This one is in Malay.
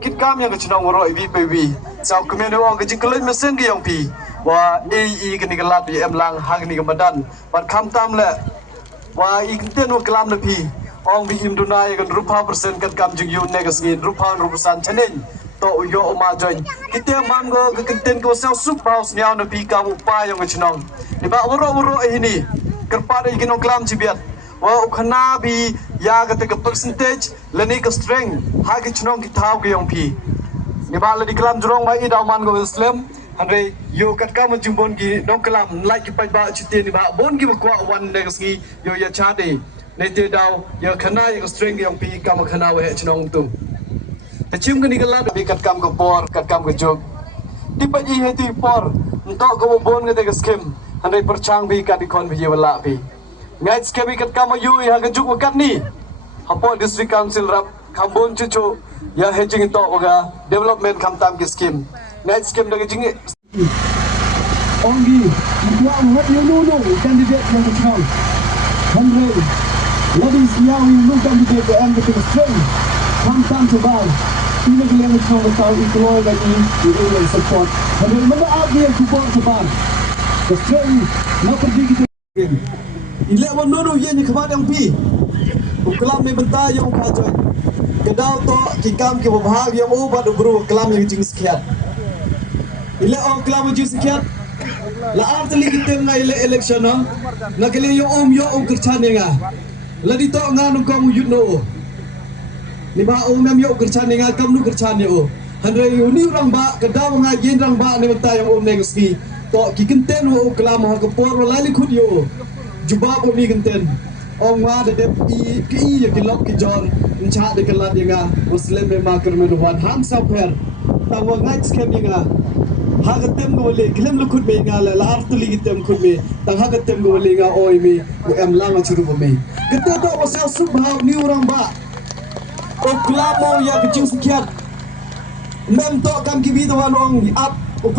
kit kam yang kecil orang ibi pewi sau kemudian orang kecil kelai mesin ke yang pi wah ke ni kelat di emlang hang ni kebadan bat kam tam le wah kenten wa kelam le pi orang bi im dunai kan rupa persen kan kam jing yun negas ni rupa rupusan chanin to uyo oma join kita mam go ke kenten ko sau sup baus niau na pi kam upa yang kecil ni ba wuro ini kerpada ikin kelam cibiat wah ukana bi ya kata ke percentage leni ke strength ha ke chnong ki thau ke yong pi ni ba le di kelam jurong ba i dauman go islam andre yo kat ka majung bon ki nong kelam like ki pai ba chite ni ba bon ki ba kwa wan ne ngi yo ya cha de ne te dau yo khana ye strength yong pi kam khana we chnong tu te chim ke ni kelam bi kat kam ko por kat kam ko jog ti pa ji he ti por nto ko bon ke te ke skim andre perchang bi kat ikon bi ye wala bi ngai skemi kat kama yui ha gajuk wakat ni hapo district council rap khambon chuchu ya hejing to oga development khamtam ki scheme ngai scheme daga jingi ongi dia ngat yunu candidate yang kecil hamre ladies yang yunu candidate ke ang betul strong khamtam sebal ini ke yang kecil betul iklo lagi ini support hamre mana dia support sebal strong nak pergi kita ile wanono ye ni khabat yang pi uklam me benta yang ukhajoy kedau to kikam ke bhag yang u bad bru uklam yang jing skhiat ile uklam jing skhiat la artli kitem na ile election na kele yo kerchan nga la di to nga nu kom yut no ni ba mem yo kerchan nga kam nu kerchan yo handre uni rang ba kedau nga yen rang ba ne benta yang ne ski to kikenten wo uklam ha ko por la li khut yo jubab mi genten ong wa de ki ki lok ki jor ncha de kala dinga muslim me ma kar me wan ham sa pher ta wa ngai skem dinga ha ga tem go le glem lu khut me nga la art li tem khut me ta ha ga tem go le nga oi me u em la ma churu me kete to wa sa sub ha ni urang ba o klamo ya ki jing sikiat mem to kam ki bi do wan ong ap u